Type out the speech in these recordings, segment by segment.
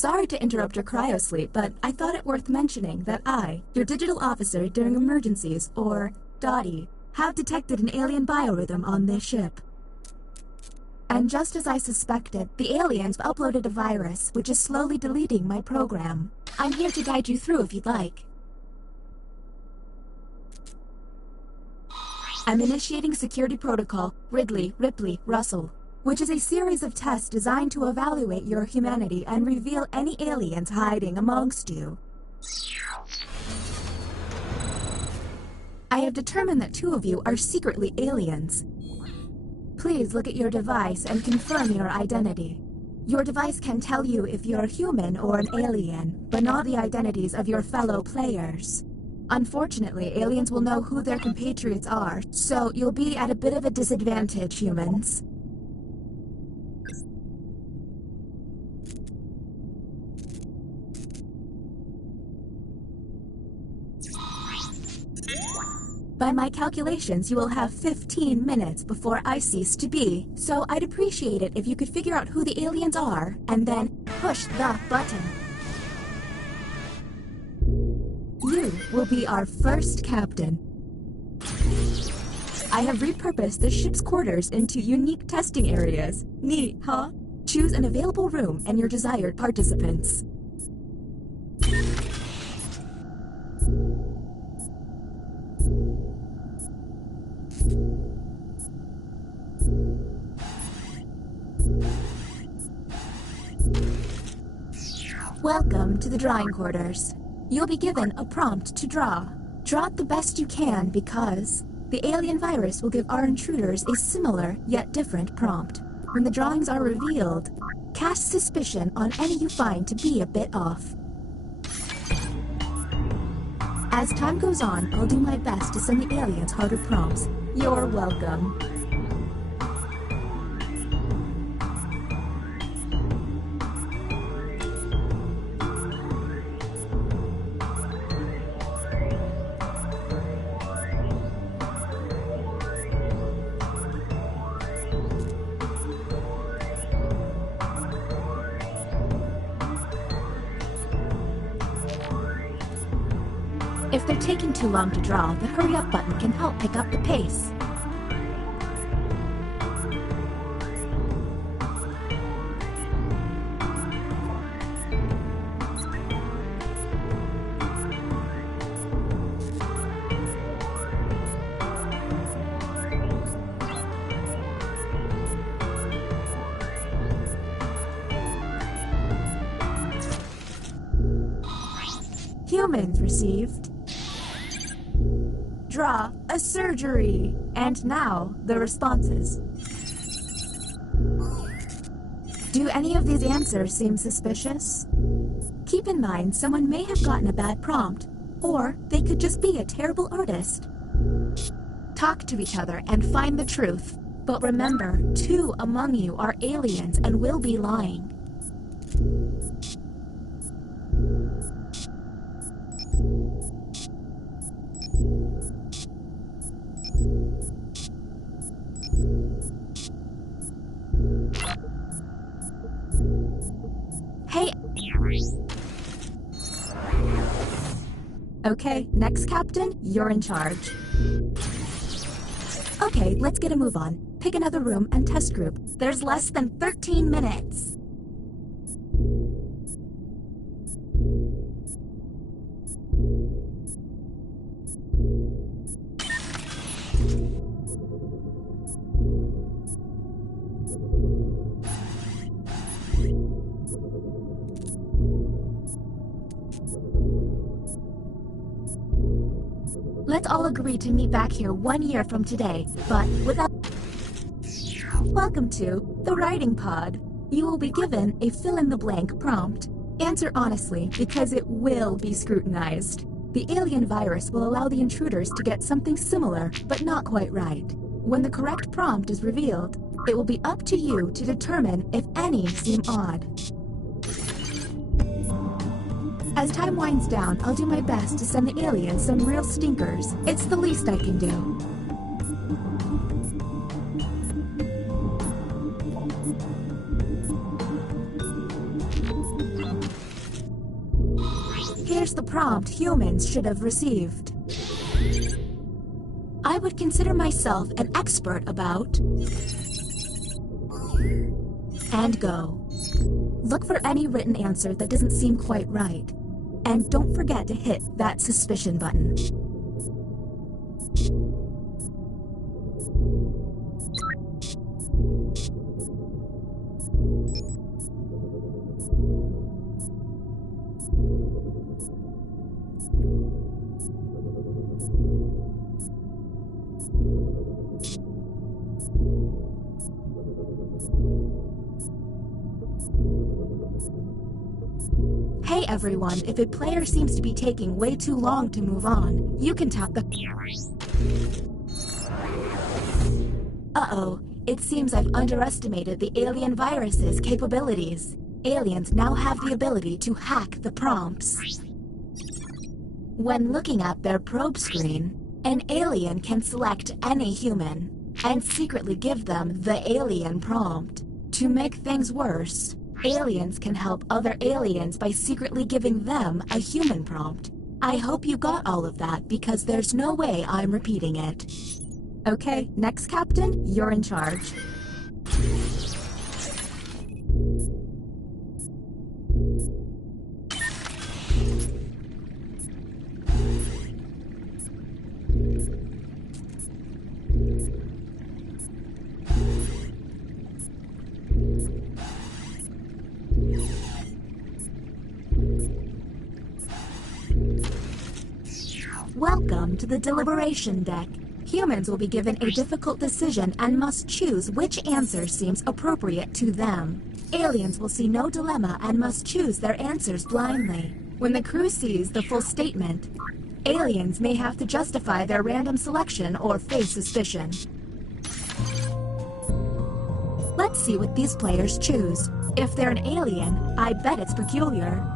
Sorry to interrupt your cryosleep, but I thought it worth mentioning that I, your digital officer during emergencies, or DOTI, have detected an alien biorhythm on this ship. And just as I suspected, the aliens uploaded a virus which is slowly deleting my program. I'm here to guide you through if you'd like. I'm initiating security protocol Ridley, Ripley, Russell, which is a series of tests designed to evaluate your humanity and reveal any aliens hiding amongst you. I have determined that 2 of you are secretly aliens. Please look at your device and confirm your identity. Your device can tell you if you're human or an alien, but not the identities of your fellow players. Unfortunately, aliens will know who their compatriots are, so you'll be at a bit of a disadvantage, humans. By my calculations, you will have 15 minutes before I cease to be, so I'd appreciate it if you could figure out who the aliens are, and then push the button. You will be our first captain. I have repurposed the ship's quarters into unique testing areas. Neat, huh? Choose an available room and your desired participants. Welcome to the drawing quarters. You'll be given a prompt to draw. Draw it the best you can because the alien virus will give our intruders a similar yet different prompt. When the drawings are revealed, cast suspicion on any you find to be a bit off. As time goes on, I'll do my best to send the aliens harder prompts. You're welcome. If they're taking too long to draw, the hurry up button can help pick up the pace. Humans received. Draw a surgery. And now, the responses. Do any of these answers seem suspicious? Keep in mind, someone may have gotten a bad prompt, or they could just be a terrible artist. Talk to each other and find the truth. But remember, 2 among you are aliens and will be lying. Hey. Okay, next captain, you're in charge. Okay, let's get a move on. Pick another room and test group. There's less than 13 minutes. Let's all agree to meet back here 1 year from today, but without... Welcome to the writing pod. You will be given a fill-in-the-blank prompt. Answer honestly, because it will be scrutinized. The alien virus will allow the intruders to get something similar, but not quite right. When the correct prompt is revealed, it will be up to you to determine if any seem odd. As time winds down, I'll do my best to send the aliens some real stinkers. It's the least I can do. Here's the prompt humans should have received. I would consider myself an expert about... And go. Look for any written answer that doesn't seem quite right. And don't forget to hit that suspicion button. Hey everyone, if a player seems to be taking way too long to move on, you can tap the... Uh-oh, it seems I've underestimated the alien virus's capabilities. Aliens now have the ability to hack the prompts. When looking at their probe screen, an alien can select any human and secretly give them the alien prompt. To make things worse, aliens can help other aliens by secretly giving them a human prompt. I hope you got all of that because there's no way I'm repeating it. Okay, next Captain, you're in charge. Welcome to the deliberation deck. Humans will be given a difficult decision and must choose which answer seems appropriate to them. Aliens will see no dilemma and must choose their answers blindly. When the crew sees the full statement, aliens may have to justify their random selection or face suspicion. Let's see what these players choose. If they're an alien, I bet it's peculiar.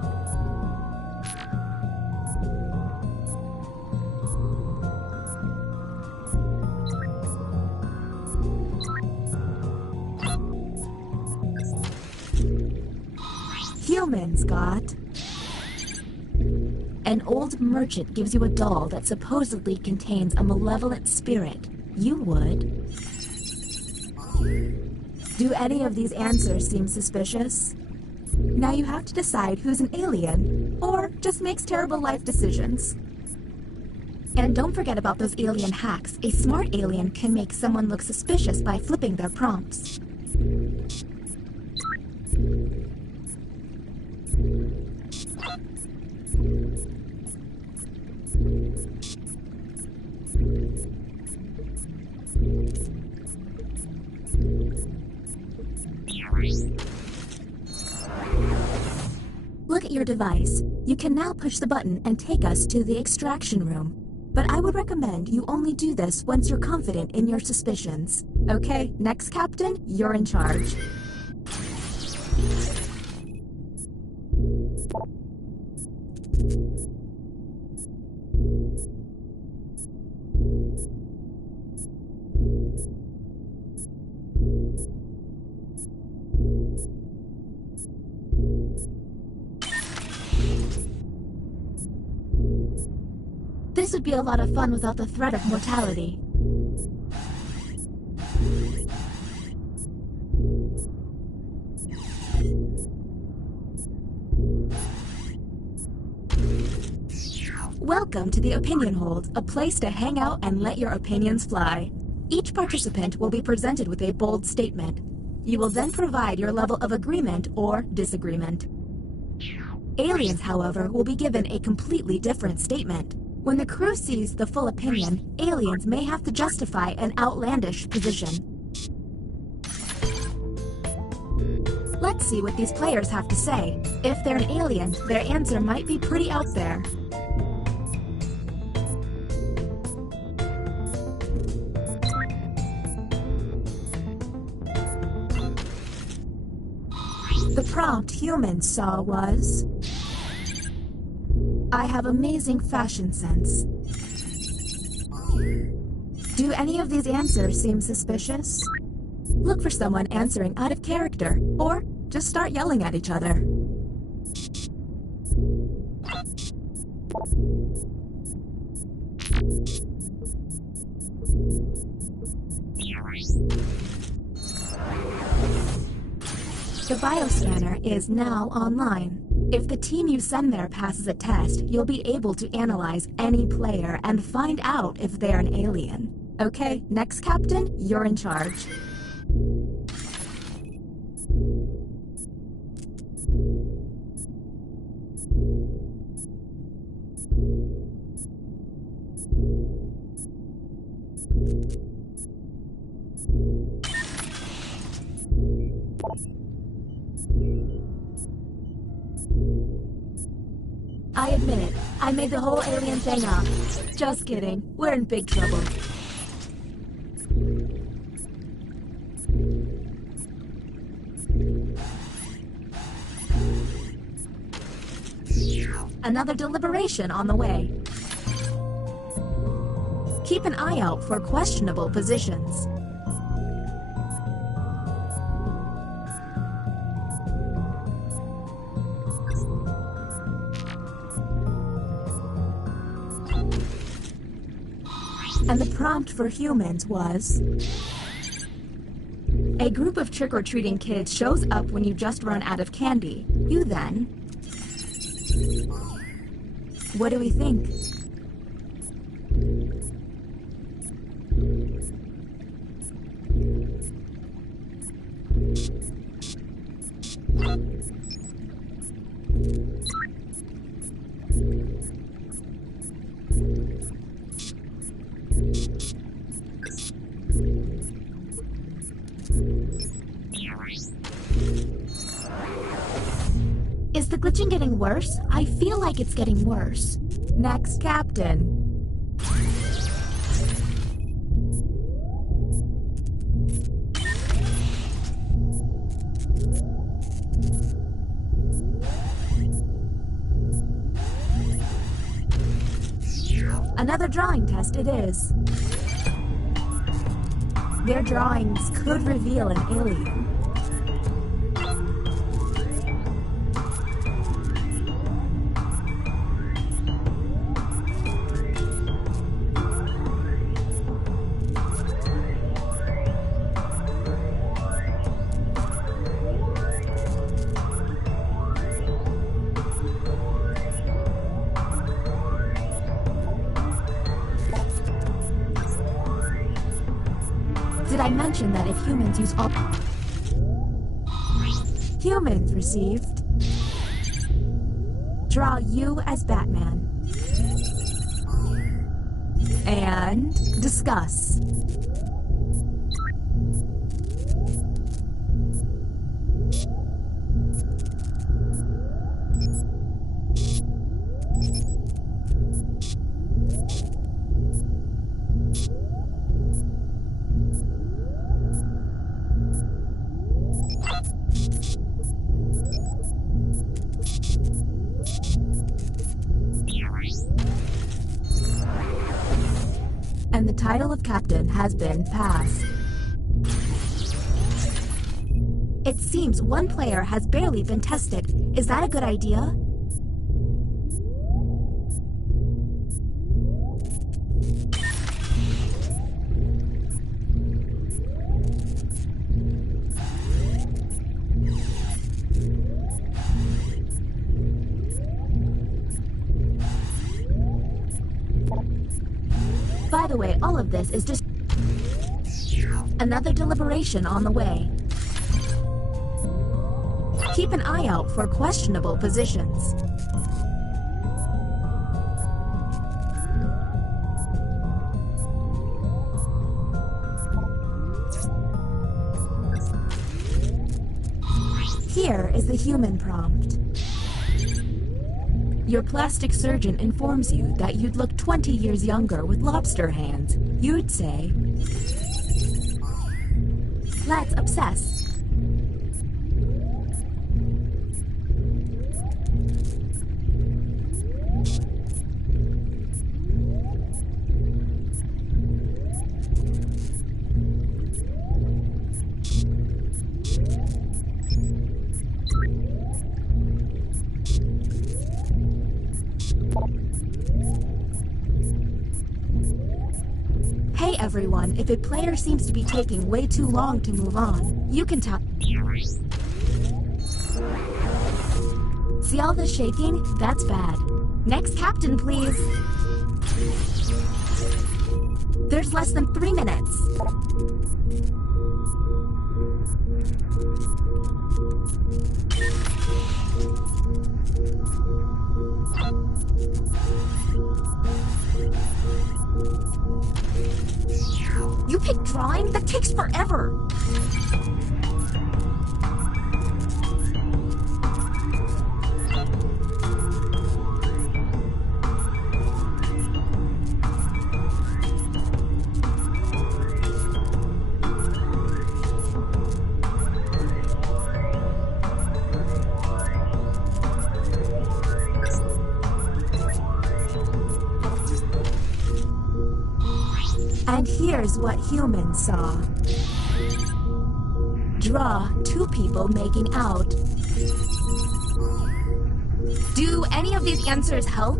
Humans got... An old merchant gives you a doll that supposedly contains a malevolent spirit. You would. Do any of these answers seem suspicious? Now you have to decide who's an alien, or just makes terrible life decisions. And don't forget about those alien hacks. A smart alien can make someone look suspicious by flipping their prompts. Look at your device. You can now push the button and take us to the extraction room. But I would recommend you only do this once you're confident in your suspicions. Okay, next Captain, you're in charge. This would be a lot of fun without the threat of mortality. Welcome to the Opinion Hold, a place to hang out and let your opinions fly. Each participant will be presented with a bold statement. You will then provide your level of agreement or disagreement. Aliens, however, will be given a completely different statement. When the crew sees the full opinion, aliens may have to justify an outlandish position. Let's see what these players have to say. If they're an alien, their answer might be pretty out there. The prompt humans saw was... I have amazing fashion sense. Do any of these answers seem suspicious? Look for someone answering out of character, or just start yelling at each other. The bioscanner is now online. If the team you send there passes a test, you'll be able to analyze any player and find out if they're an alien. Okay, next Captain, you're in charge. I made the whole alien thing up. Just kidding. We're in big trouble. Another deliberation on the way. Keep an eye out for questionable positions. And the prompt for humans was... A group of trick-or-treating kids shows up when you just run out of candy. You then... What do we think? Is the glitching getting worse? I feel like it's getting worse. Next, Captain. Another drawing test it is. Their drawings could reveal an alien. Did I mention that if humans use all... Humans received... Draw you as Batman. And... discuss. And the title of captain has been passed. It seems one player has barely been tested. Is that a good idea? By the way, all of this is just another deliberation on the way. Keep an eye out for questionable positions. Here is the human prompt. Your plastic surgeon informs you that you'd look 20 years younger with lobster hands. You'd say, let's obsess. Hey everyone, if a player seems to be taking way too long to move on, you can tell. See all the shaking? That's bad. Next captain, please. There's less than 3 minutes. You pick drawing? That takes forever! And here's what humans saw. Draw two people making out. Do any of these answers help?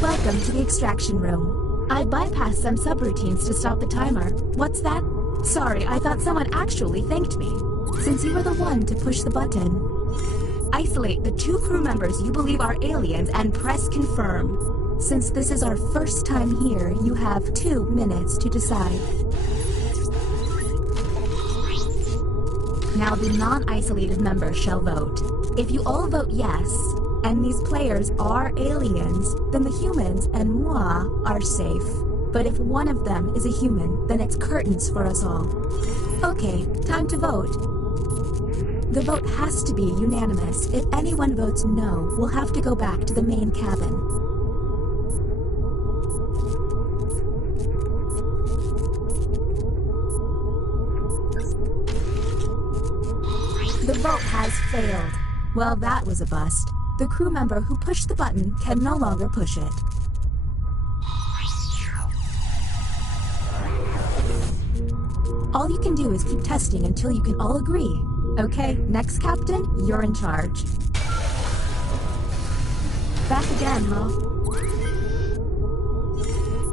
Welcome to the extraction room. I bypassed some subroutines to stop the timer. What's that? Sorry, I thought someone actually thanked me. Since you were the one to push the button. Isolate the two crew members you believe are aliens and press confirm. Since this is our first time here, you have 2 minutes to decide. Now the non-isolated members shall vote. If you all vote yes, and these players are aliens, then the humans and moi are safe. But if one of them is a human, then it's curtains for us all. Okay, time to vote. The vote has to be unanimous. If anyone votes no, we'll have to go back to the main cabin. The vote has failed. Well, that was a bust. The crew member who pushed the button can no longer push it. All you can do is keep testing until you can all agree. Okay, next captain, you're in charge. Back again, huh?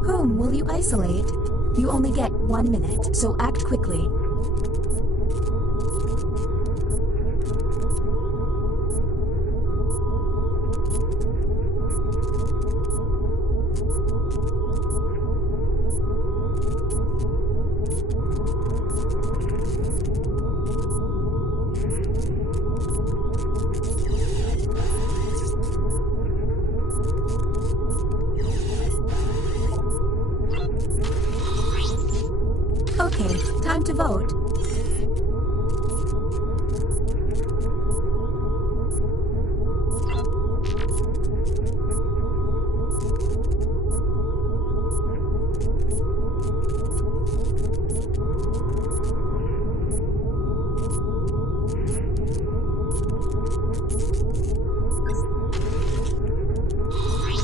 Whom will you isolate? You only get 1 minute, so act quickly. Okay, time to vote.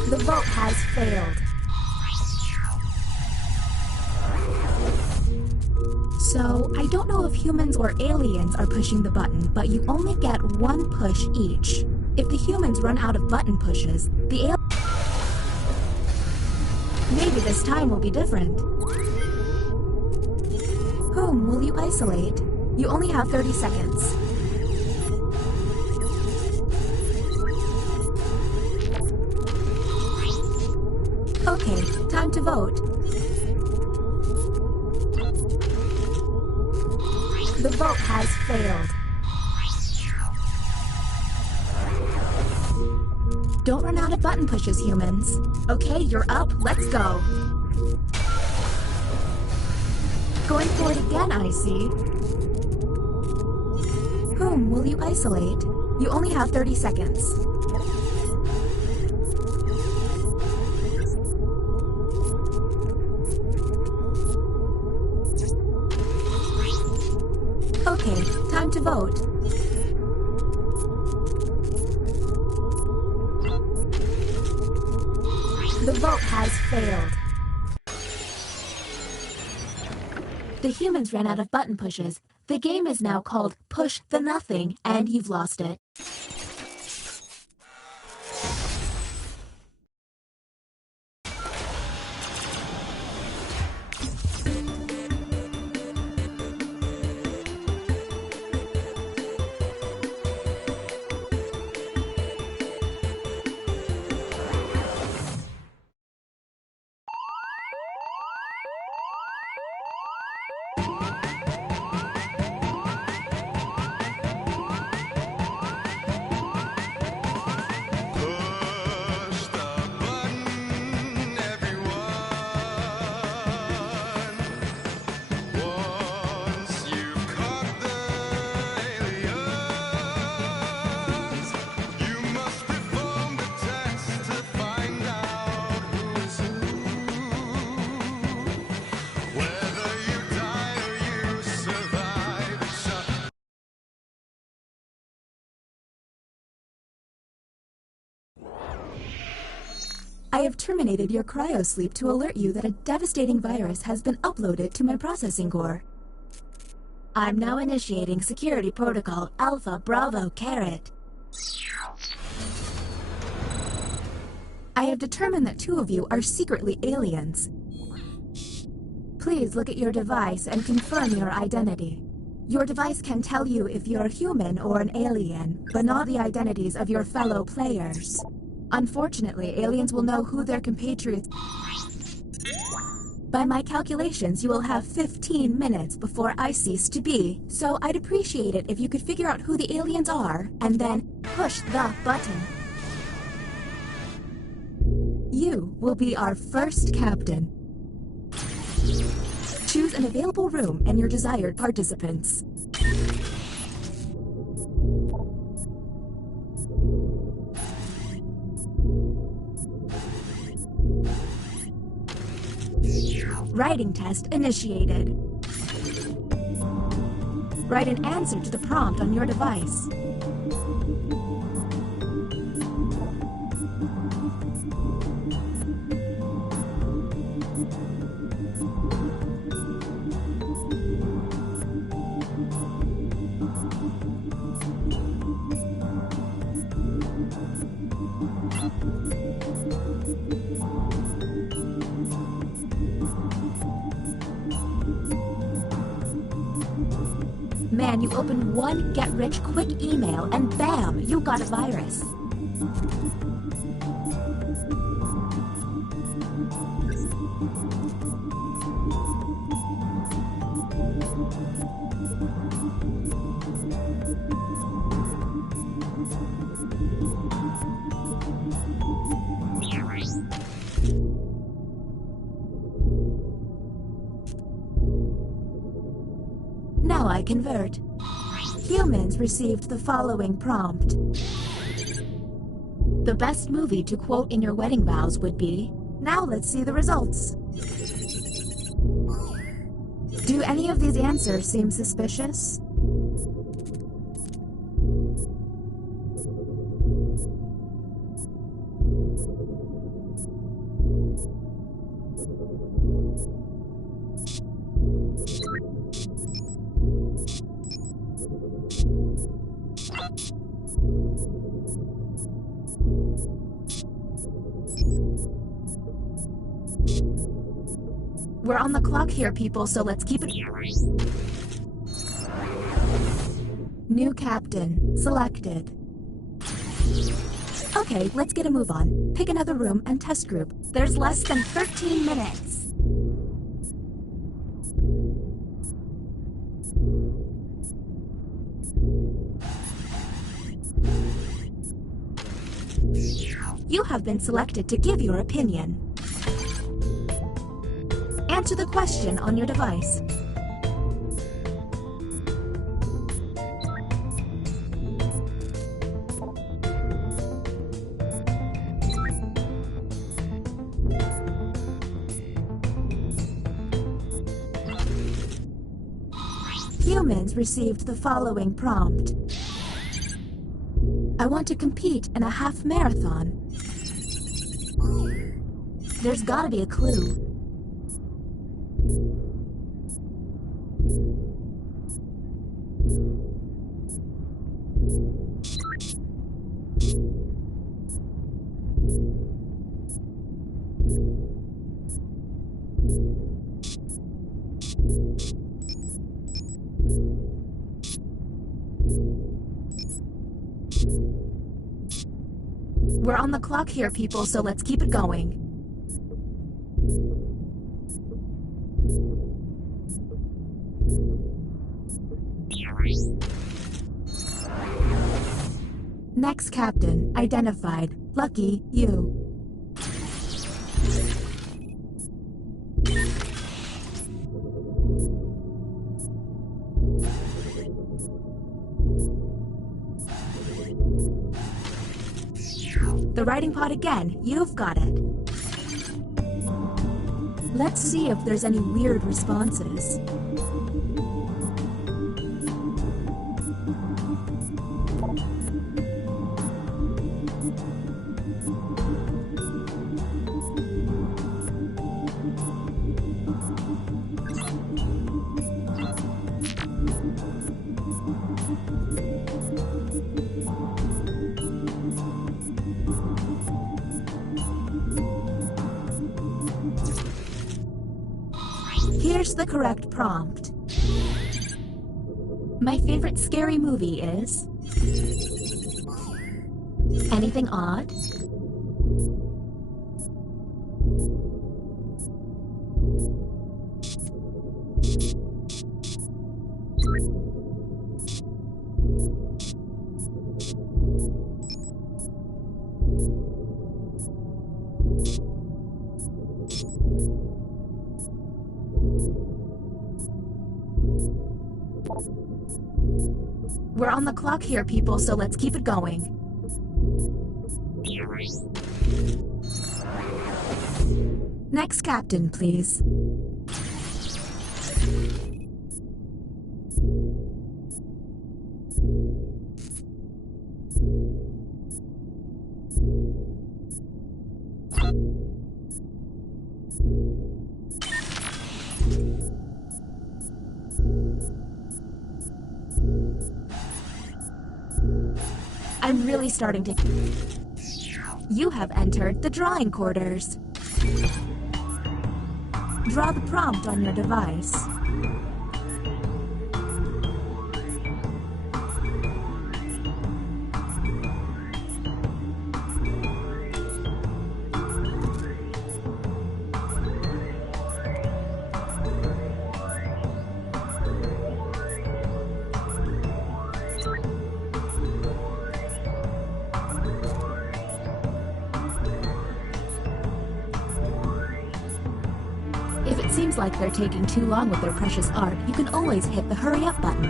The vote has failed. So, I don't know if humans or aliens are pushing the button, but you only get 1 push each. If the humans run out of button pushes, the aliens... Maybe this time will be different. Whom will you isolate? You only have 30 seconds. Okay, time to vote. The vote has failed. Don't run out of button pushes, humans. Okay, you're up. Let's go. Going for it again, I see. Whom will you isolate? You only have 30 seconds. Okay, time to vote. The vote has failed. The humans ran out of button pushes. The game is now called Push the Nothing, and you've lost it. Whether you I have terminated your cryosleep to alert you that a devastating virus has been uploaded to my processing core. I'm now initiating security protocol Alpha Bravo Caret. I have determined that 2 of you are secretly aliens. Please look at your device and confirm your identity. Your device can tell you if you're human or an alien, but not the identities of your fellow players. Unfortunately, aliens will know who their compatriots. By my calculations, you will have 15 minutes before I cease to be, so I'd appreciate it if you could figure out who the aliens are, and then push the button. You will be our first captain. Choose an available room and your desired participants. Writing test initiated. Write an answer to the prompt on your device. Man, you open one get-rich-quick email and bam, you got a virus. Now I convert. Humans received the following prompt. The best movie to quote in your wedding vows would be, now let's see the results. Do any of these answers seem suspicious? We're on the clock here, people, so let's keep it. New captain selected. Okay, let's get a move on. Pick another room and test group. There's less than 13 minutes. You have been selected to give your opinion. Answer the question on your device. Humans received the following prompt. I want to compete in a half marathon. There's gotta be a clue. We're on the clock here, people, so let's keep it going. Next captain identified. Lucky you. The writing pod again. You've got it. Let's see if there's any weird responses. the correct prompt. My favorite scary movie is... Anything odd? We're on the clock here, people, so let's keep it going. Next captain, please. I'm really starting to... You have entered the drawing quarters. Draw the prompt on your device. If it seems like they're taking too long with their precious art, you can always hit the hurry up button.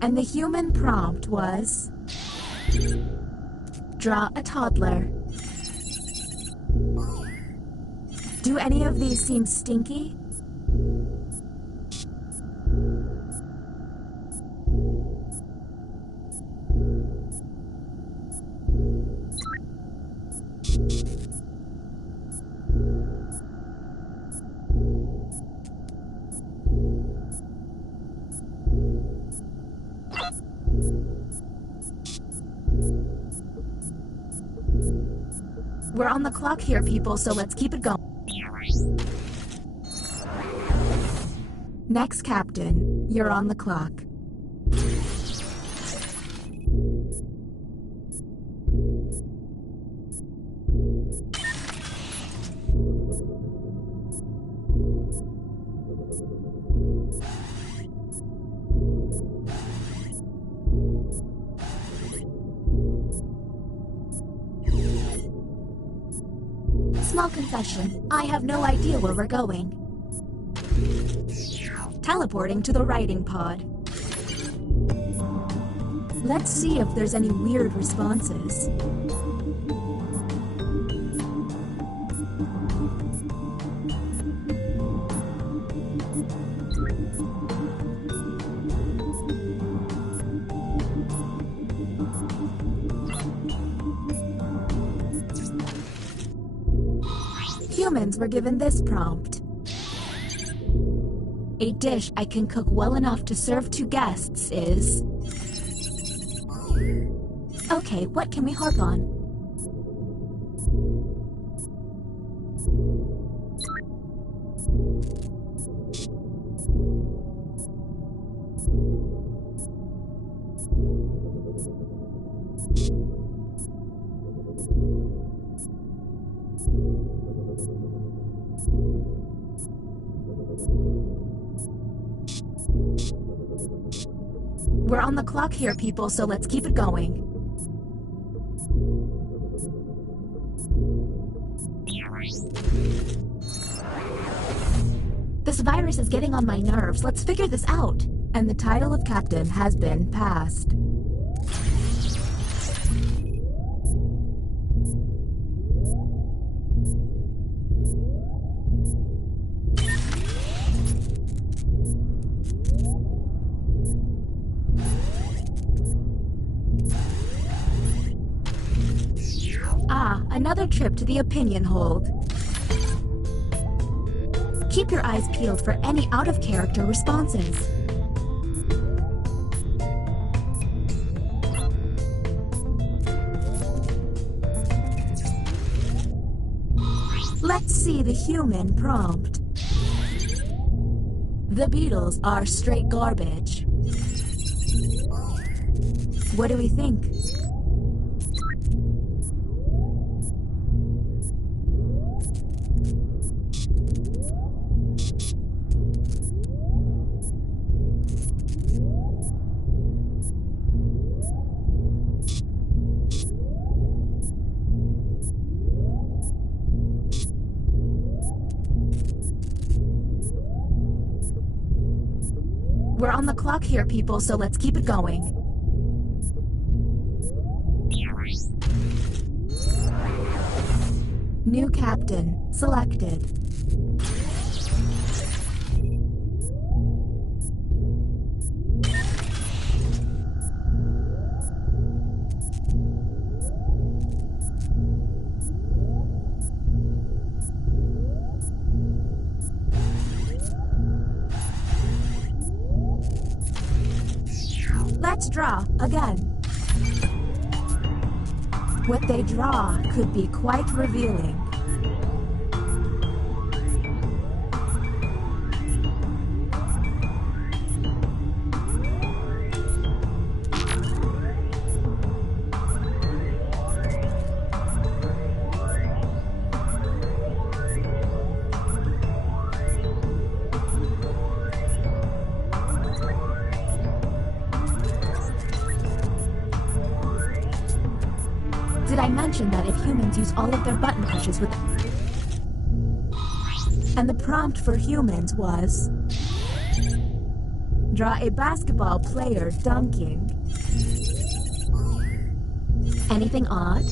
And the human prompt was... Draw a toddler. Do any of these seem stinky? We're on the clock here, people, so let's keep it going. Next captain, you're on the clock. Small confession, I have no idea where we're going. Teleporting to the writing pod. Let's see if there's any weird responses. Humans were given this prompt. A dish I can cook well enough to serve to guests is... Okay, what can we harp on? We're on the clock here, people, so let's keep it going. This virus is getting on my nerves. Let's figure this out. And the title of captain has been passed. Ah, another trip to the opinion hold. Keep your eyes peeled for any out-of-character responses. Let's see the human prompt. The Beatles are straight garbage. What do we think? We're on the clock here, people, so let's keep it going. New captain selected. Let's draw again. What they draw could be quite revealing. Did I mention that if humans use all of their button pushes with... And the prompt for humans was... Draw a basketball player dunking. Anything odd?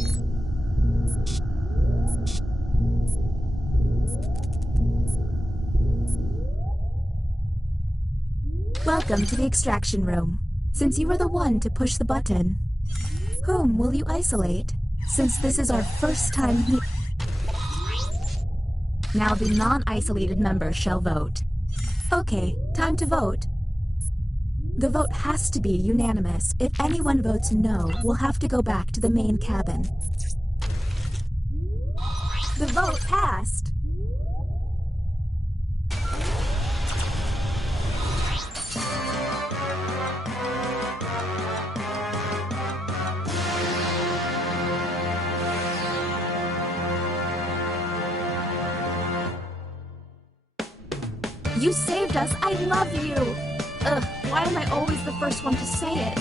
Welcome to the extraction room. Since you were the one to push the button, whom will you isolate? Since this is our first time here. Now the non-isolated members shall vote. Okay, time to vote. The vote has to be unanimous. If anyone votes no, we'll have to go back to the main cabin. The vote passed. You saved us! I love you! Ugh, why am I always the first one to say it?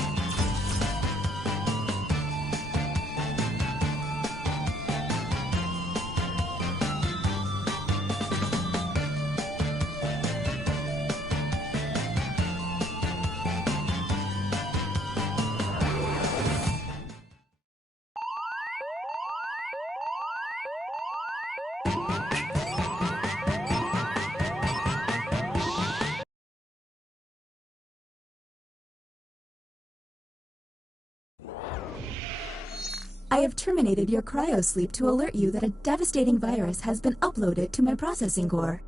I have terminated your cryosleep to alert you that a devastating virus has been uploaded to my processing core.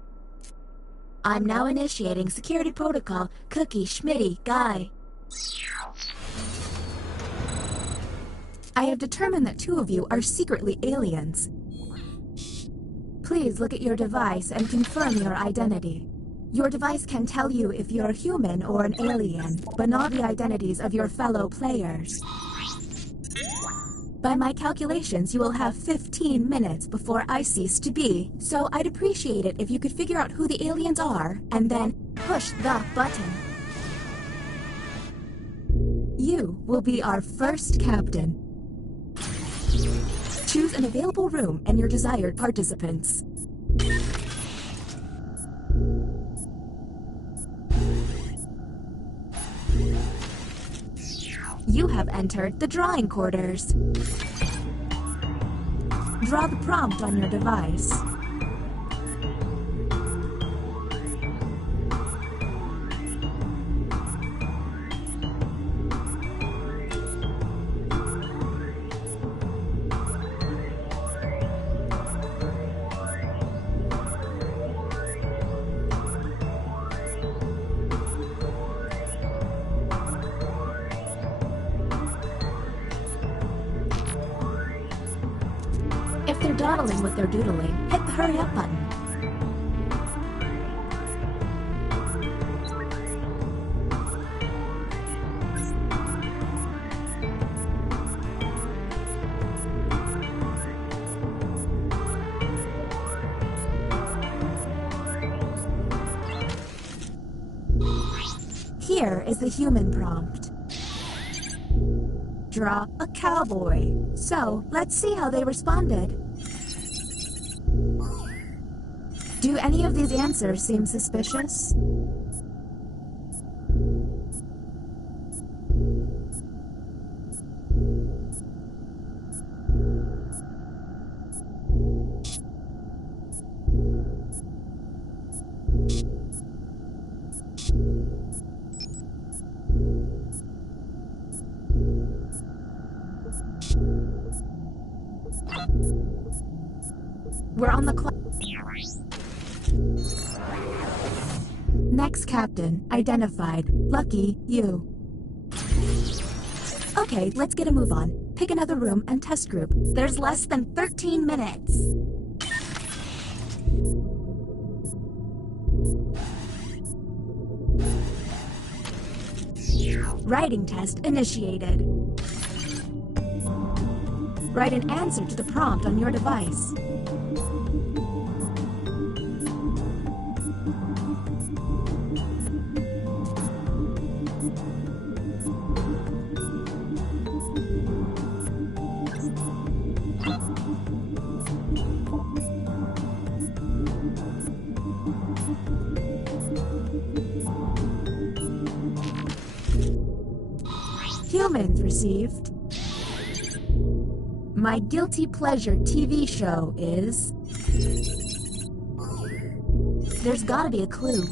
I'm now initiating security protocol, Cookie, Schmitty, Guy. I have determined that 2 of you are secretly aliens. Please look at your device and confirm your identity. Your device can tell you if you're human or an alien, but not the identities of your fellow players. By my calculations, you will have 15 minutes before I cease to be, so I'd appreciate it if you could figure out who the aliens are, and then push the button. You will be our first captain. Choose an available room and your desired participants. You have entered the drawing quarters. Draw the prompt on your device. If they're dawdling with their doodling, hit the hurry up button. Here is the human prompt. Draw a cowboy. So, let's see how they responded. Do any of these answers seem suspicious? We're on the clock. Next captain, identified. Lucky you. Okay, let's get a move on. Pick another room and test group. There's less than 13 minutes. Writing test initiated. Write an answer to the prompt on your device. Humans received. My guilty pleasure TV show is... There's gotta be a clue.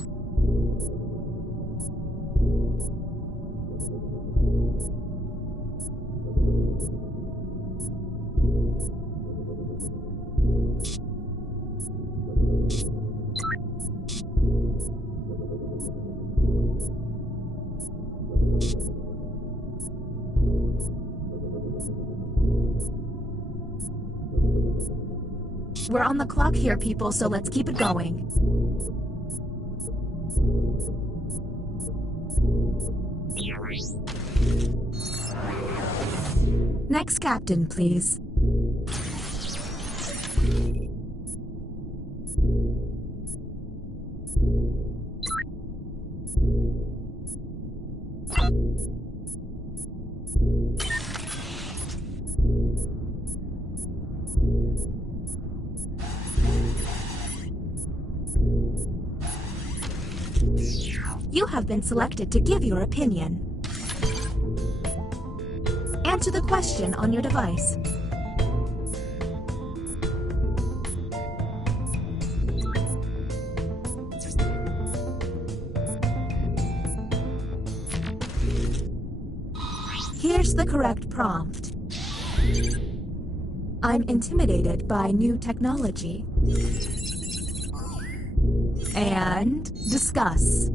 We're on the clock here, people, so let's keep it going. Next captain, please. You have been selected to give your opinion. Answer the question on your device. Here's the correct prompt. I'm intimidated by new technology. And discuss.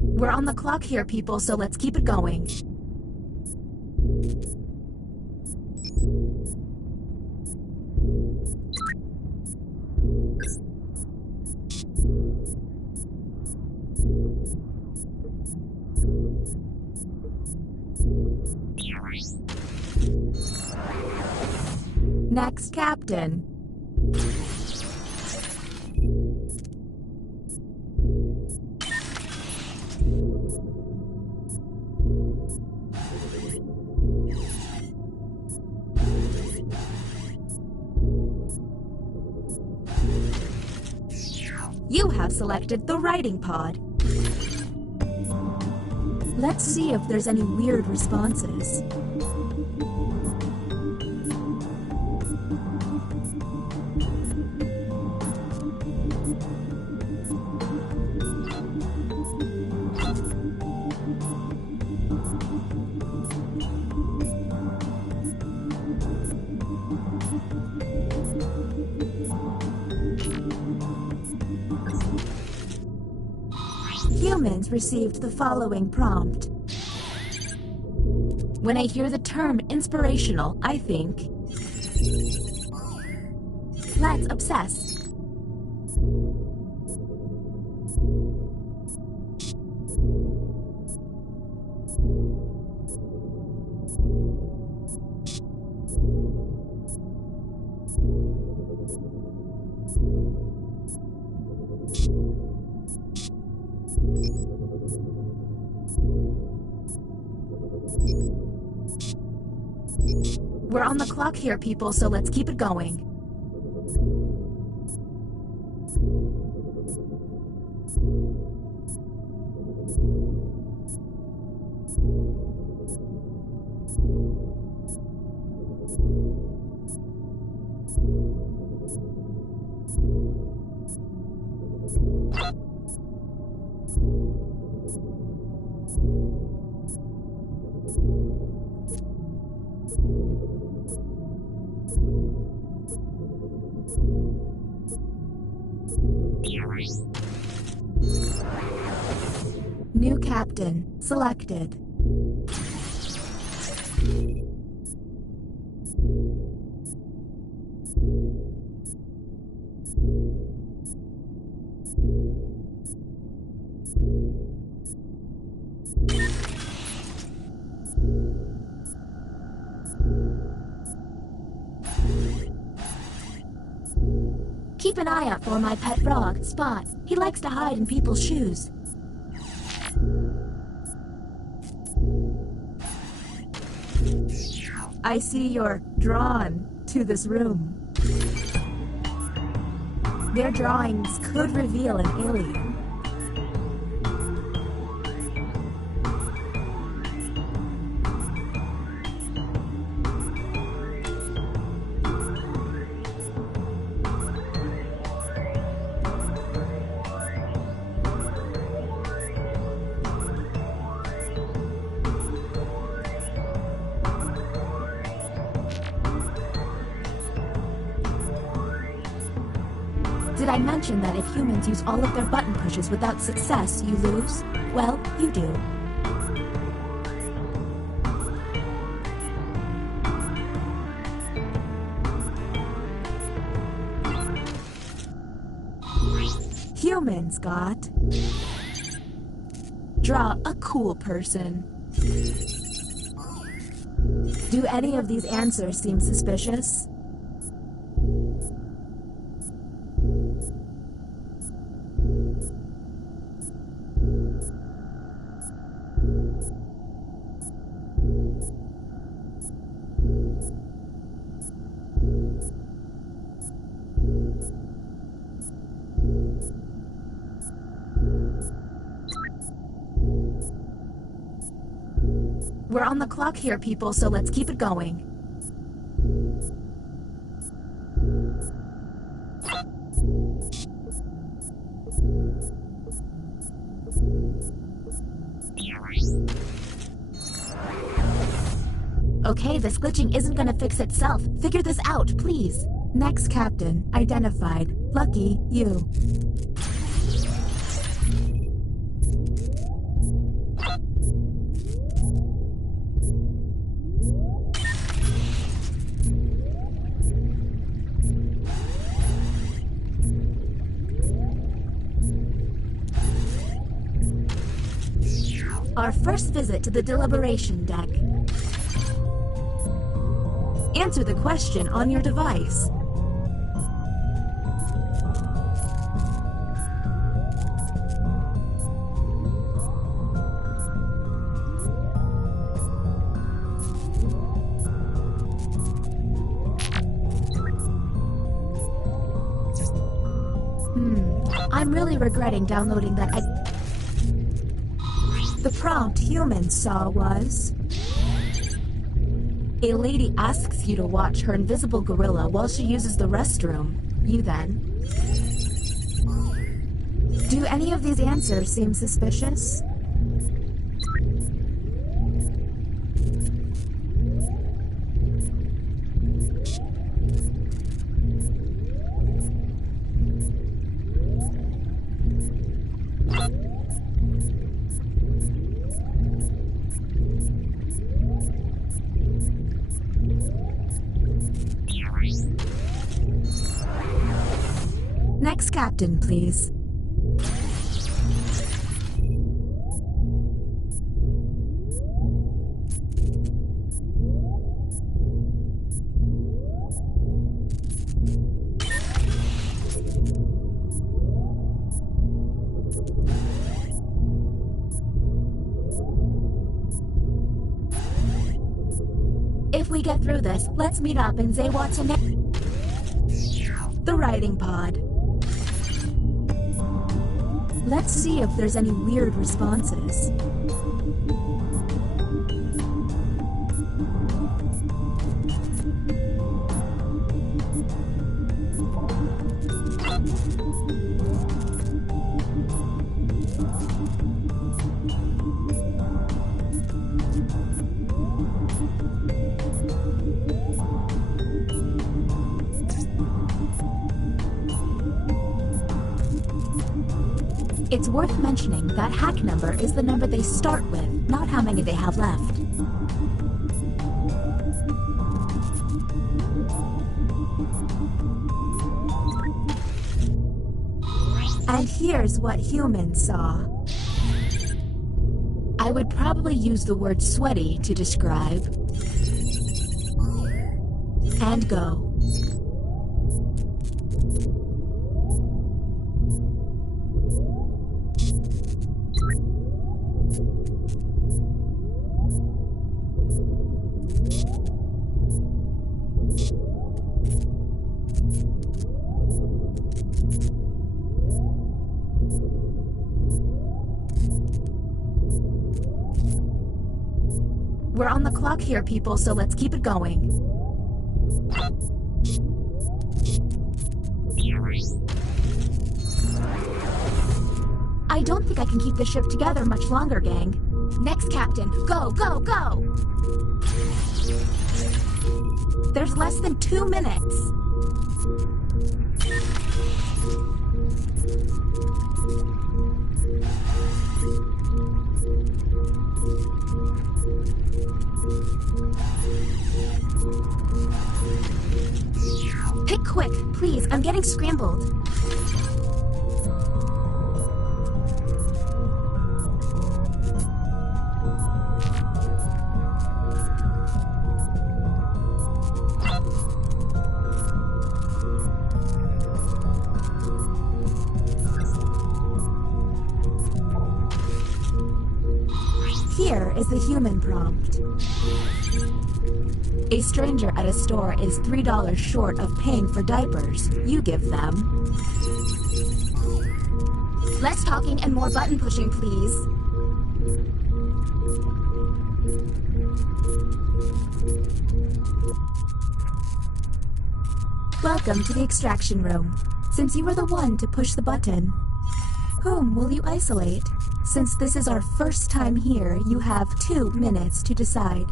We're on the clock here, people, so let's keep it going. Next captain. You have selected the writing pod. Let's see if there's any weird responses. Humans received the following prompt. When I hear the term inspirational, I think... Let's obsess. We're on the clock here, people, so let's keep it going. New captain selected. Keep an eye out for my pet frog, Spot. He likes to hide in people's shoes. I see you're drawn to this room. Their drawings could reveal an alien. Did I mention that if humans use all of their button pushes without success, you lose? Well, you do. Humans got... Draw a cool person. Do any of these answers seem suspicious? We're on the clock here, people, so let's keep it going. Okay, this glitching isn't gonna fix itself. Figure this out, please. Next captain, identified. Lucky you. Our first visit to the deliberation deck. Answer the question on your device. I'm really regretting downloading that. The prompt humans saw was... A lady asks you to watch her invisible gorilla while she uses the restroom. You then... Do any of these answers seem suspicious? Captain, please. If we get through this, let's meet up in the writing pod. Let's see if there's any weird responses. It's worth mentioning that hack number is the number they start with, not how many they have left. And here's what humans saw. I would probably use the word sweaty to describe. And go. We're on the clock here, people, so let's keep it going. I don't think I can keep the ship together much longer, gang. Next, Captain. Go, go, go! There's less than 2 minutes. Pick quick, please. I'm getting scrambled. Here is the human prompt. A stranger at a store is $3 short of paying for diapers. You give them. Less talking and more button pushing, please. Welcome to the extraction room. Since you were the one to push the button, whom will you isolate? Since this is our first time here, you have 2 minutes to decide.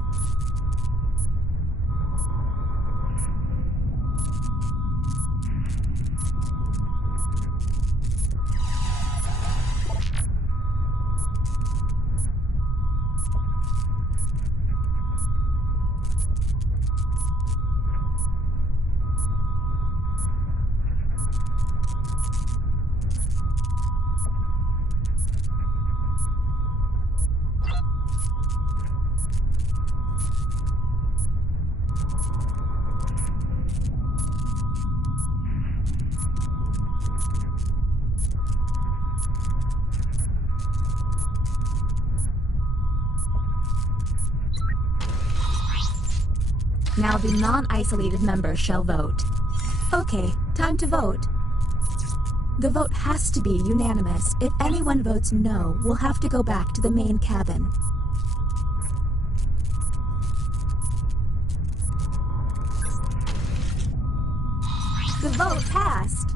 Now the non-isolated members shall vote. Okay, time to vote. The vote has to be unanimous. If anyone votes no, we'll have to go back to the main cabin. The vote passed.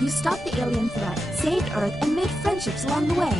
You stopped the alien threat, saved Earth, and made friendships along the way.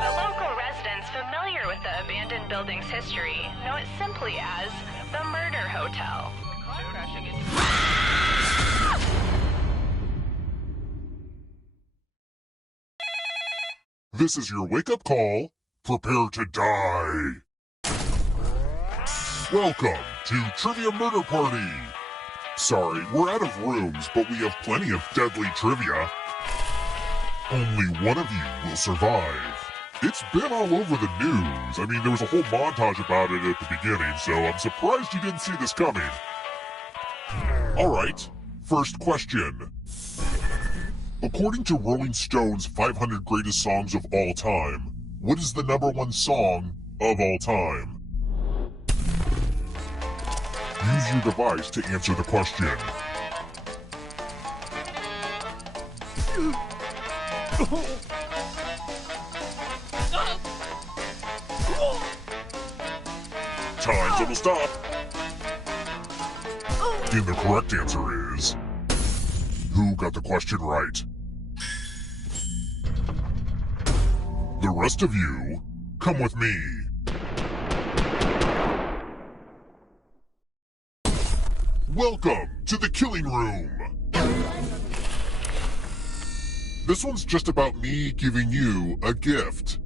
The local residents familiar with the abandoned building's history know it simply as the Murder Hotel. This is your wake-up call. Prepare to die. Welcome to Trivia Murder Party. Sorry, we're out of rooms, but we have plenty of deadly trivia. Only one of you will survive. It's been all over the news. I mean, there was a whole montage about it at the beginning, so I'm surprised you didn't see this coming. Alright, first question. According to Rolling Stone's 500 Greatest Songs of All Time, what is the #1 song of all time? Use your device to answer the question. Time's almost up. And the correct answer is... Who got the question right? The rest of you, come with me. Welcome to the Killing Room. This one's just about me giving you a gift.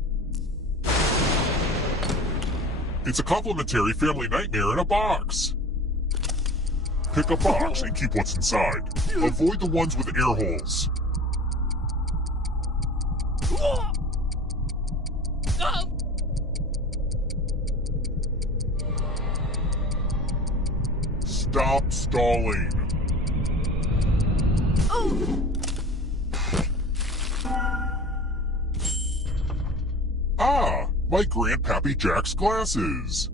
It's a complimentary family nightmare in a box. Pick a box and keep what's inside. Avoid the ones with air holes. Stop stalling. Ah, my Grandpappy Jack's glasses.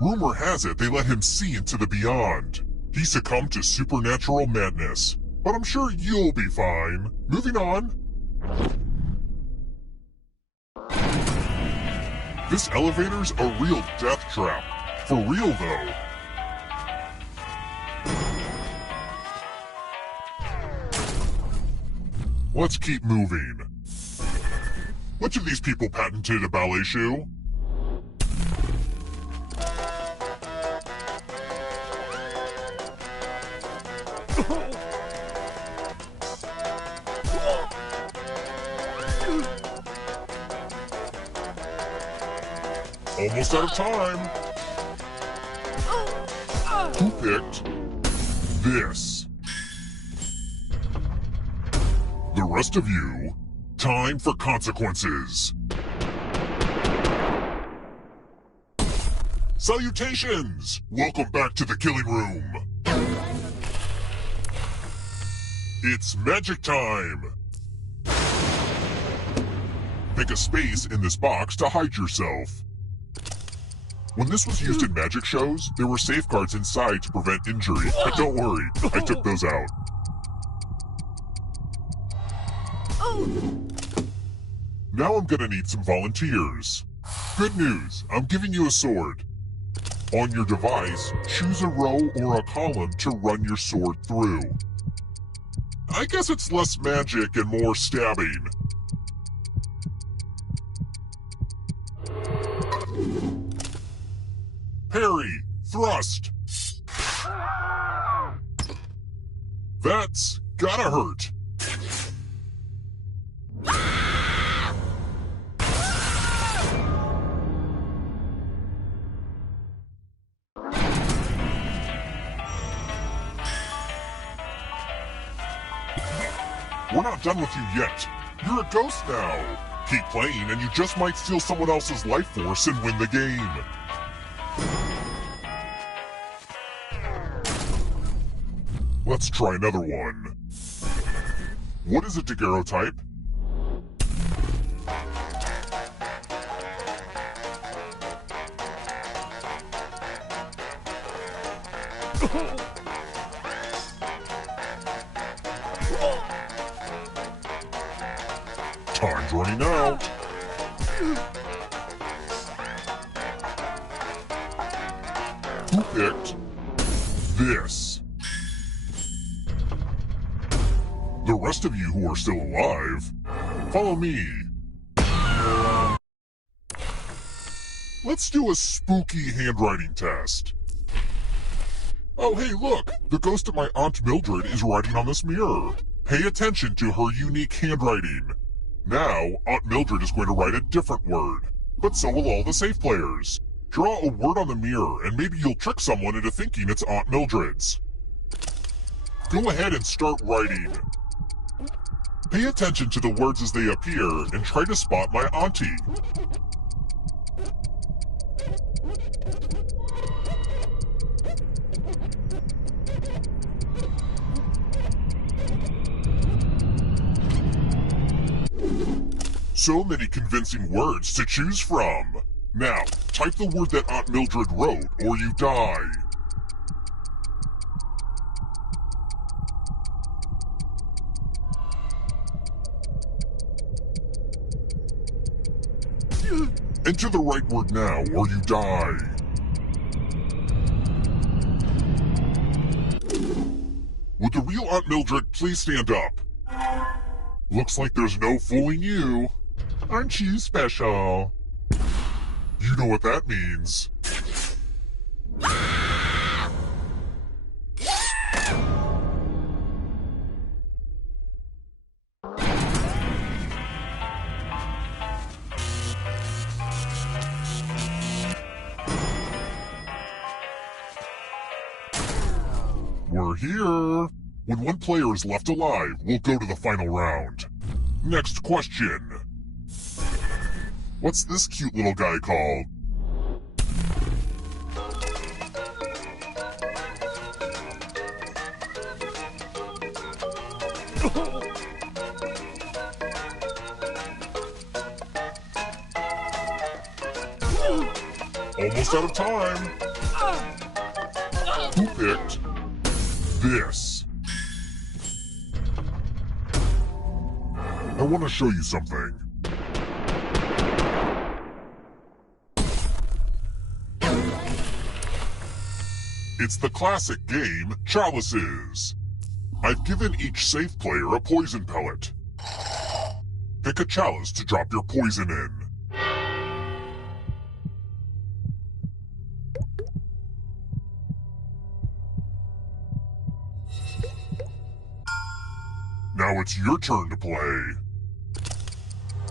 Rumor has it they let him see into the beyond. He succumbed to supernatural madness, but I'm sure you'll be fine. Moving on. This elevator's a real death trap. For real, though. Let's keep moving. Which of these people patented a ballet shoe? Almost out of time. Who picked this? The rest of you, time for consequences. Salutations! Welcome back to the killing room. It's magic time. Pick a space in this box to hide yourself. When this was used in magic shows, there were safeguards inside to prevent injury, but don't worry, I took those out. Now I'm gonna need some volunteers. Good news, I'm giving you a sword. On your device, choose a row or a column to run your sword through. I guess it's less magic and more stabbing. Parry, thrust. That's gotta hurt. We're not done with you yet. You're a ghost now. Keep playing and you just might steal someone else's life force and win the game. Let's try another one. What is a daguerreotype? Time's running out. Who picked this? The rest of you who are still alive, follow me. Let's do a spooky handwriting test. Oh, hey, look! The ghost of my Aunt Mildred is writing on this mirror. Pay attention to her unique handwriting. Now, Aunt Mildred is going to write a different word, but so will all the safe players. Draw a word on the mirror, and maybe you'll trick someone into thinking it's Aunt Mildred's. Go ahead and start writing. Pay attention to the words as they appear, and try to spot my auntie. So many convincing words to choose from. Now, type the word that Aunt Mildred wrote, or you die. Enter the right word now, or you die. Would the real Aunt Mildred please stand up? Looks like there's no fooling you. Aren't you special? You know what that means. We're here. When one player is left alive, we'll go to the final round. Next question. What's this cute little guy called? Almost out of time. Who picked this? I want to show you something. It's the classic game, Chalices. I've given each safe player a poison pellet. Pick a chalice to drop your poison in. Now it's your turn to play.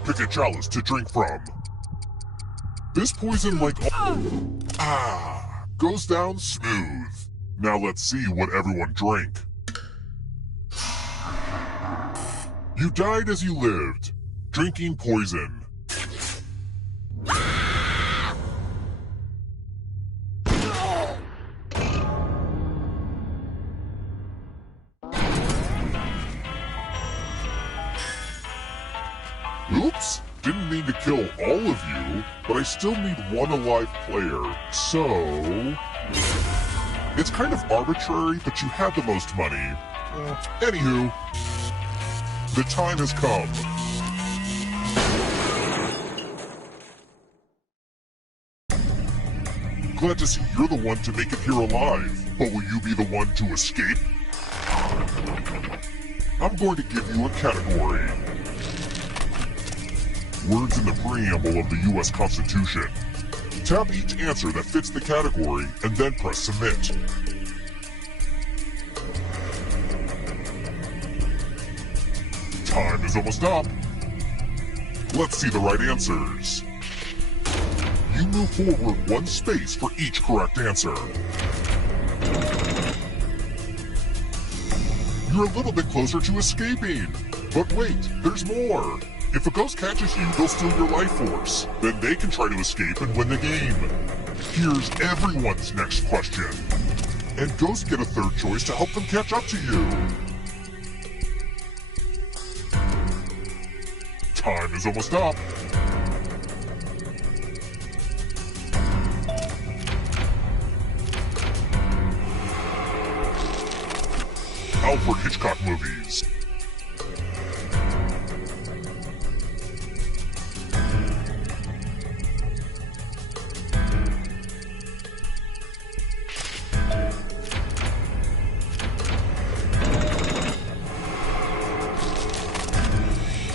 Pick a chalice to drink from. This poison goes down smooth. Now let's see what everyone drank. You died as you lived, drinking poison. Oops, didn't mean to kill all of you, but I still need one alive player, so... It's kind of arbitrary, but you had the most money. Anywho, the time has come. Glad to see you're the one to make it here alive, but will you be the one to escape? I'm going to give you a category. Words in the preamble of the U.S. Constitution. Tap each answer that fits the category and then press submit. Time is almost up. Let's see the right answers. You move forward one space for each correct answer. You're a little bit closer to escaping. But wait, there's more. If a ghost catches you, they'll steal your life force. Then they can try to escape and win the game. Here's everyone's next question. And ghosts get a third choice to help them catch up to you. Time is almost up. Alfred Hitchcock movies.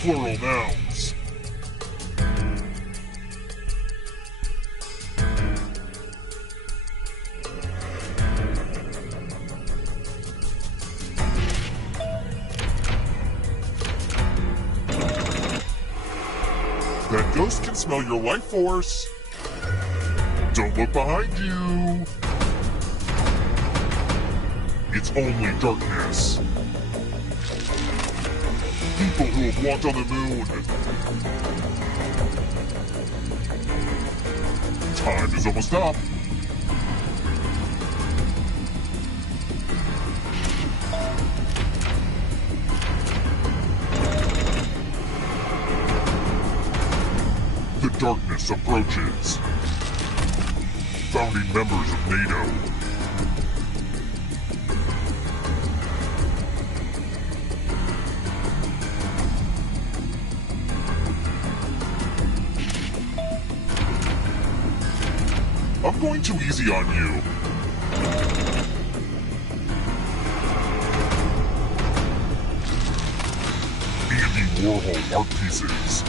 Plural nouns. That ghost can smell your life force. Don't look behind you. It's only darkness. People who have walked on the moon. Time is almost up. The darkness approaches. Founding members of NATO. I'm going too easy on you. Andy Warhol art pieces.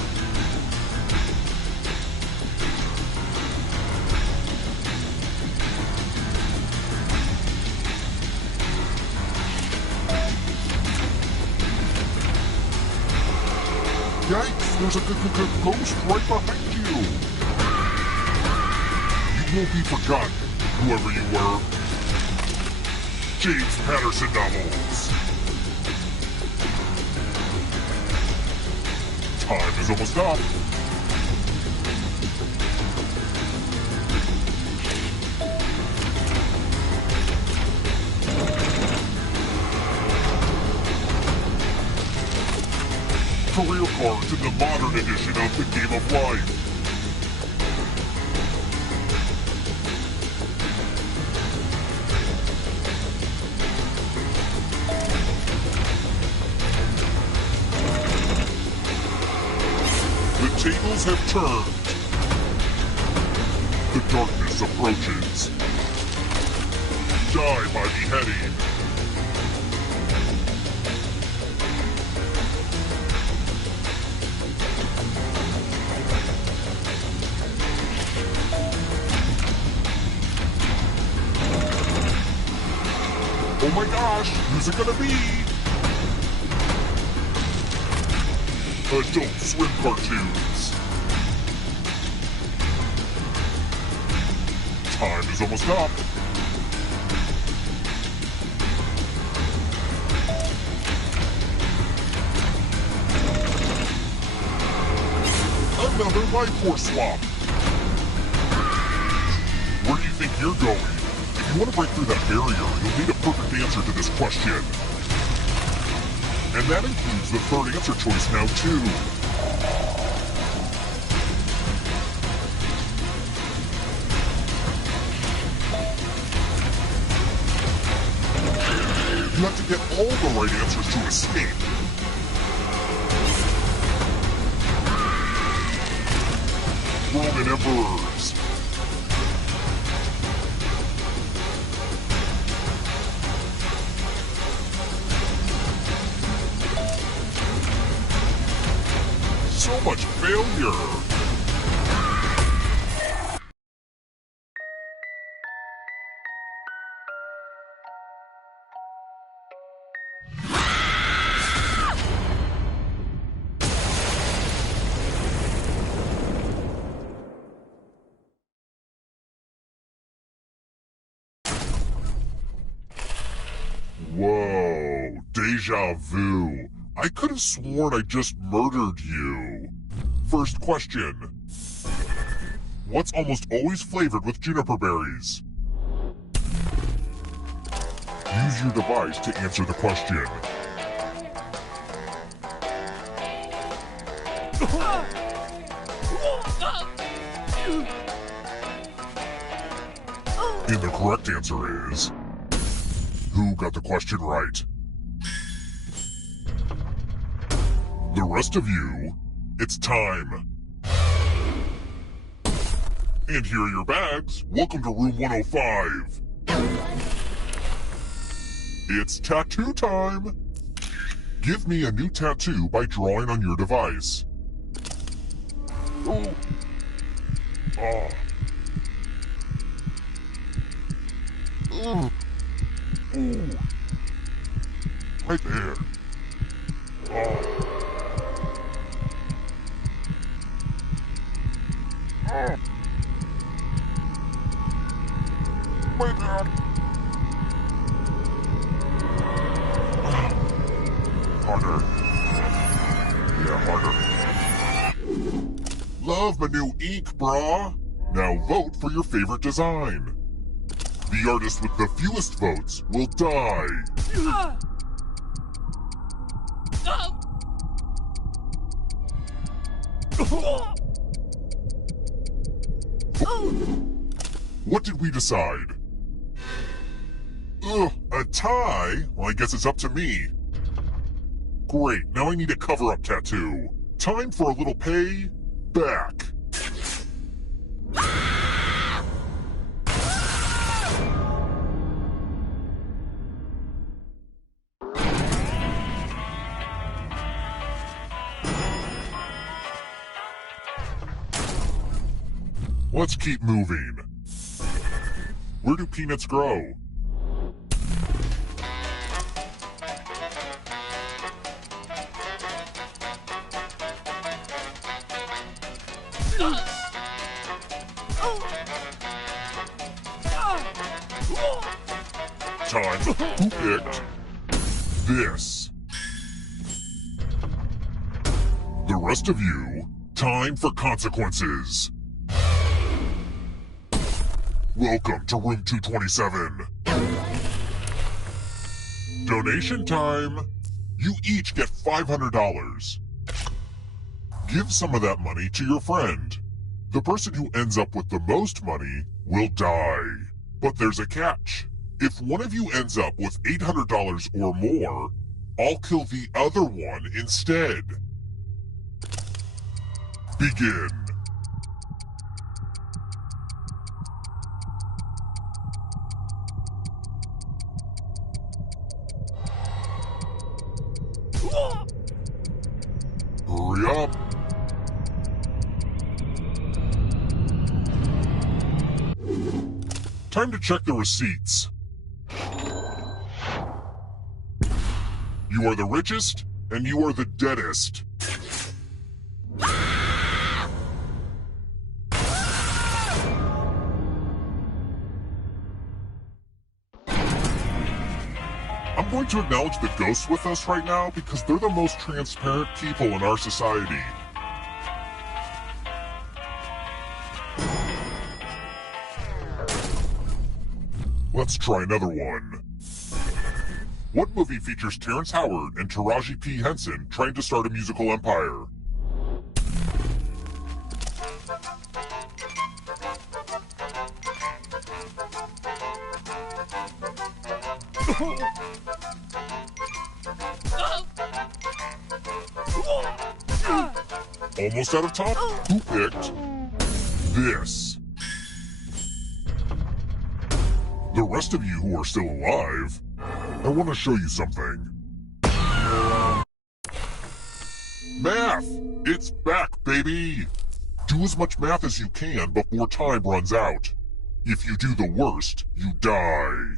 Yikes, there's a ghost right behind you. You won't be forgotten, whoever you were. James Patterson novels. Time is almost up. Career cards in the modern edition of the Game of Life. The tables have turned. The darkness approaches. Die by beheading. Oh my gosh, who's it gonna be? Adult Swim cartoons. Time is almost up. Another life force swap. Where do you think you're going? If you want to break through that barrier, you'll need a perfect answer to this question. And that includes the third answer choice now, too. You have to get all the right answers to escape. Roman Emperors. So much failure. Whoa, deja vu. I could have sworn I just murdered you. First question. What's almost always flavored with juniper berries? Use your device to answer the question. And the correct answer is... Who got the question right? The rest of you, it's time. And here are your bags. Welcome to room 105. It's tattoo time. Give me a new tattoo by drawing on your device. Oh. Oh. Ooh. Right there. Oh. Oh. Right there. Harder. Yeah, harder. Love my new ink, brah. Now vote for your favorite design. The artist with the fewest votes will die. What did we decide? Ugh, a tie? Well, I guess it's up to me. Great, now I need a cover-up tattoo. Time for a little pay back. Let's keep moving. Where do peanuts grow? Time. Who picked this? The rest of you, time for consequences. Welcome to room 227. Donation time. You each get $500. Give some of that money to your friend. The person who ends up with the most money will die. But there's a catch. If one of you ends up with $800 or more, I'll kill the other one instead. Begin. Hurry up. Time to check the receipts. You are the richest, and you are the deadest. going to acknowledge the ghosts with us right now because they're the most transparent people in our society. Let's try another one. What movie features Terrence Howard and Taraji P. Henson trying to start a musical empire? Almost out of time? Who picked this? The rest of you who are still alive, I want to show you something. Math! It's back, baby! Do as much math as you can before time runs out. If you do the worst, you die.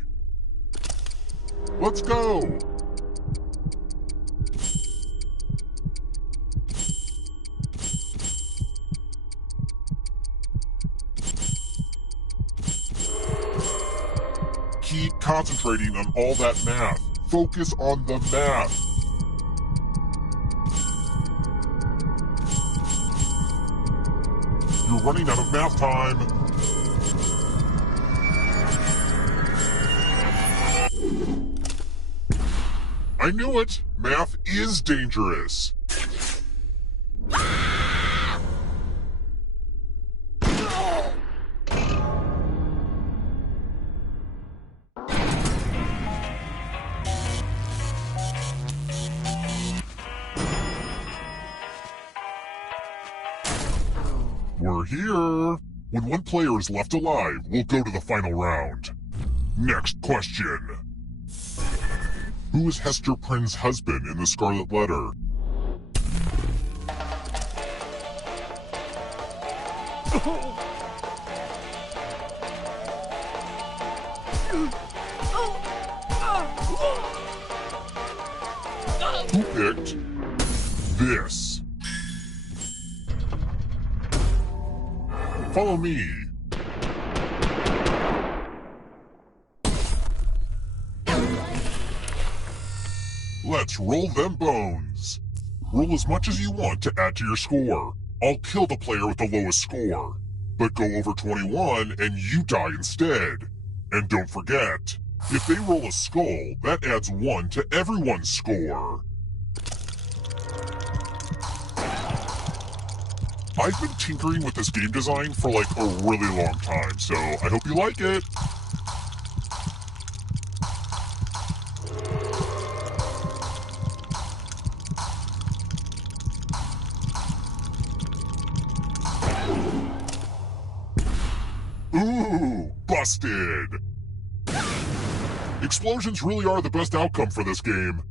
Let's go! Keep concentrating on all that math. Focus on the math. You're running out of math time. I knew it. Math is dangerous. We're here. When one player is left alive, we'll go to the final round. Next question. Who is Hester Prynne's husband in The Scarlet Letter? Who picked this? Follow me. Let's roll them bones. Roll as much as you want to add to your score. I'll kill the player with the lowest score. But go over 21 and you die instead. And don't forget, if they roll a skull, that adds 1 to everyone's score. I've been tinkering with this game design for like a really long time, so I hope you like it. Ooh, busted! Explosions really are the best outcome for this game.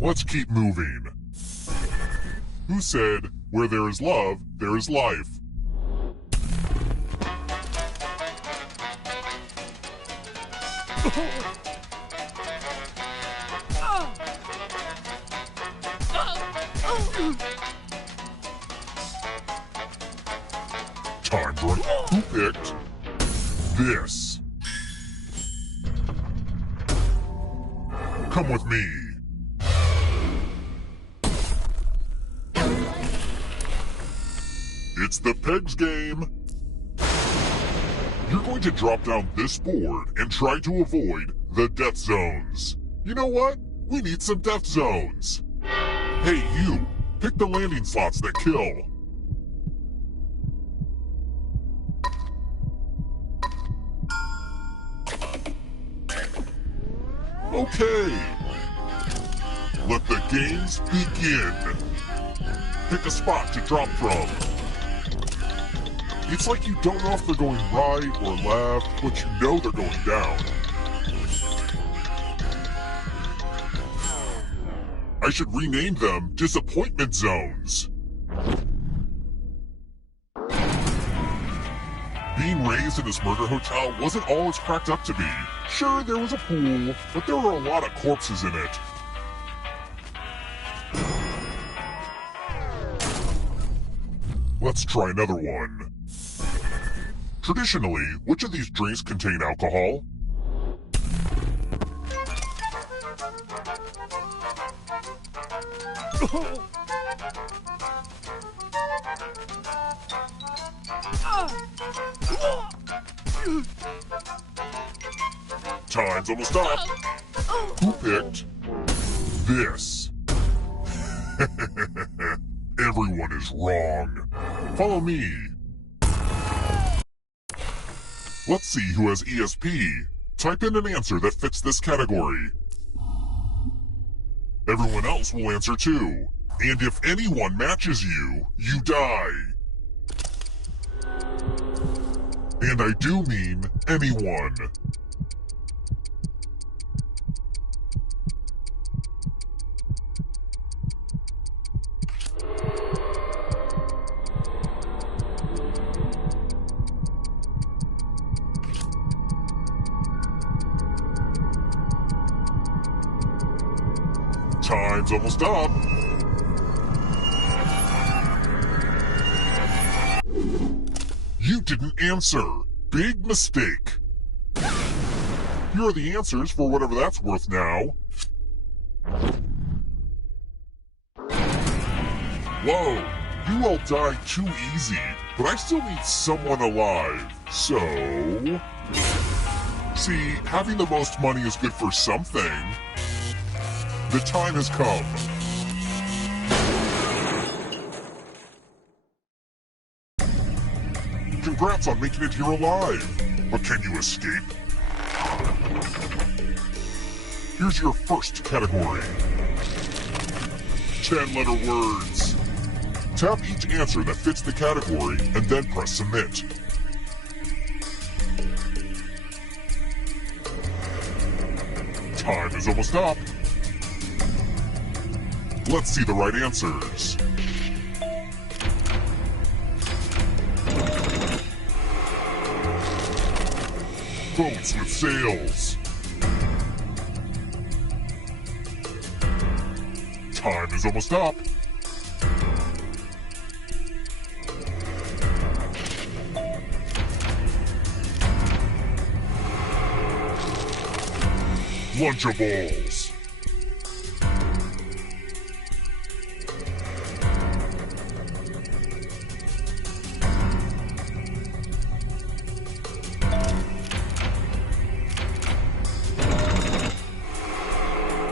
Let's keep moving. Who said, where there is love, there is life? Time's running. Who picked this? Come with me. It's the Pegs game. You're going to drop down this board and try to avoid the death zones. You know what? We need some death zones. Hey, you. Pick the landing slots that kill. Okay. Let the games begin. Pick a spot to drop from. It's like you don't know if they're going right or left, but you know they're going down. I should rename them disappointment zones. Being raised in this murder hotel wasn't all it's cracked up to be. Sure, there was a pool, but there were a lot of corpses in it. Let's try another one. Traditionally, which of these drinks contain alcohol? Time's almost up. Who picked this? Everyone is wrong. Follow me. Let's see who has ESP. Type in an answer that fits this category. Everyone else will answer too. And if anyone matches you, you die. And I do mean anyone. Time's almost up. You didn't answer. Big mistake. Here are the answers for whatever that's worth now. Whoa, you all died too easy, but I still need someone alive. So... see, having the most money is good for something. The time has come. Congrats on making it here alive. But can you escape? Here's your first category. 10-letter words. Tap each answer that fits the category and then press submit. Time is almost up. Let's see the right answers. Boats with sails. Time is almost up. Lunchables.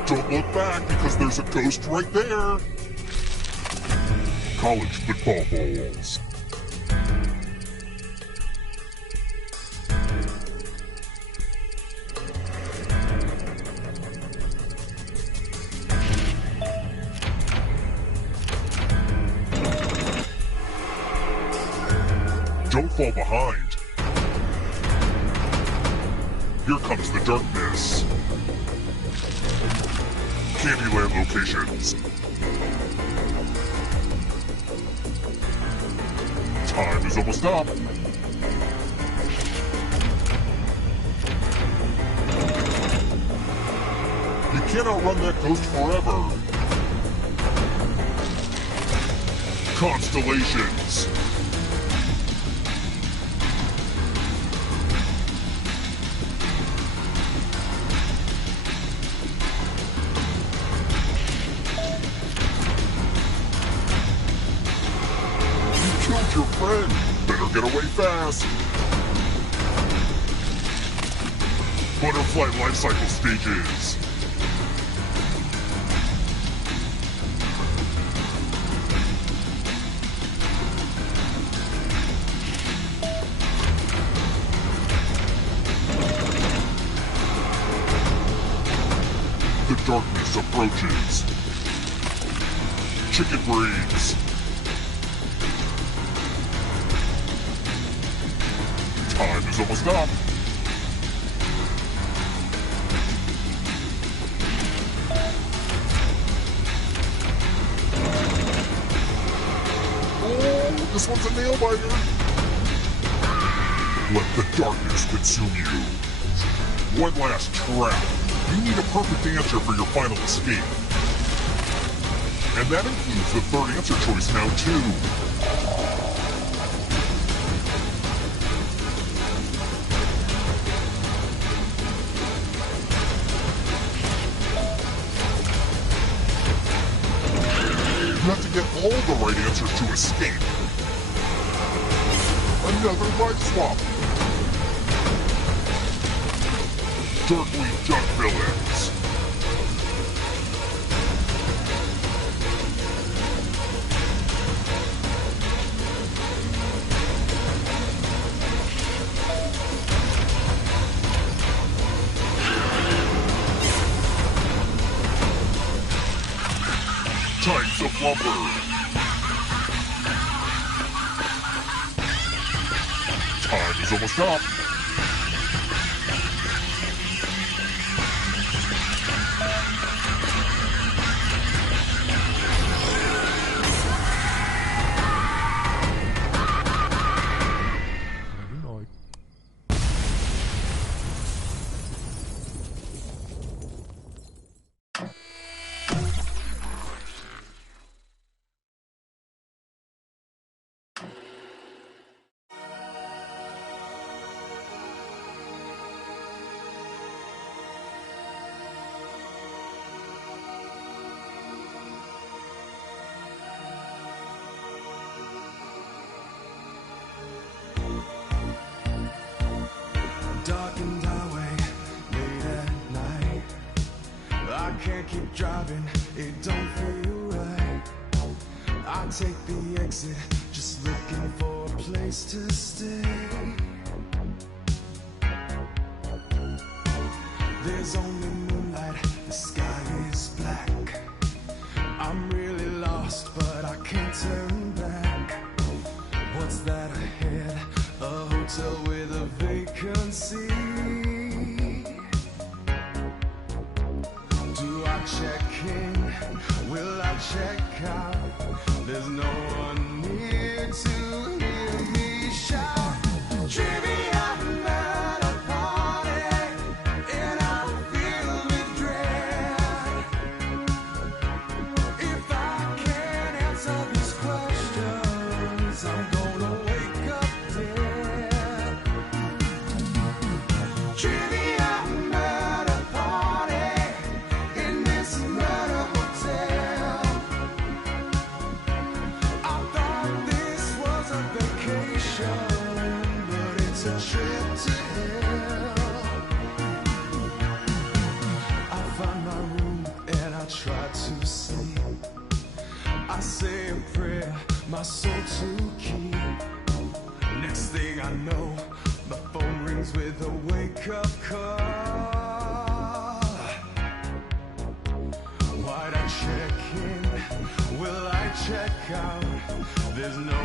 Don't look back because there's a ghost right there. College football bowls. Don't fall behind. Here comes the darkness. Candyland locations. Time is almost up. You can't outrun that ghost forever. Constellations. Killed your friend. Better get away fast. Butterfly life cycle stages. The darkness approaches. Chicken breeds. Time is almost up. Oh, this one's a nail biter. Let the darkness consume you. One last trap. You need a perfect answer for your final escape. And that includes the third answer choice now, too. all the right answers to escape. Another life swap. Darkly Duck Villains. Times of Lumber. Time is almost up. Darkened highway, late at night. I can't keep driving, it don't feel right. I take the exit, just looking for a place to stay. There's only moonlight, the sky is black. I'm really lost, but I can't turn back. What's that ahead? A hotel with a vacancy. Do I check in? Will I check out? There's no one near to hear me shout. Trivia at a party, and I'm filled with dread. If I can't answer these questions, I'm gonna wake up dead. Trivia at a party in this murder hotel. I thought this was a vacation, but it's a trip to hell. I find my room and I try to sleep. I say a prayer, my soul to keep. Next thing I know, the phone rings with a wake-up call. Why'd I check in? Will I check out? There's no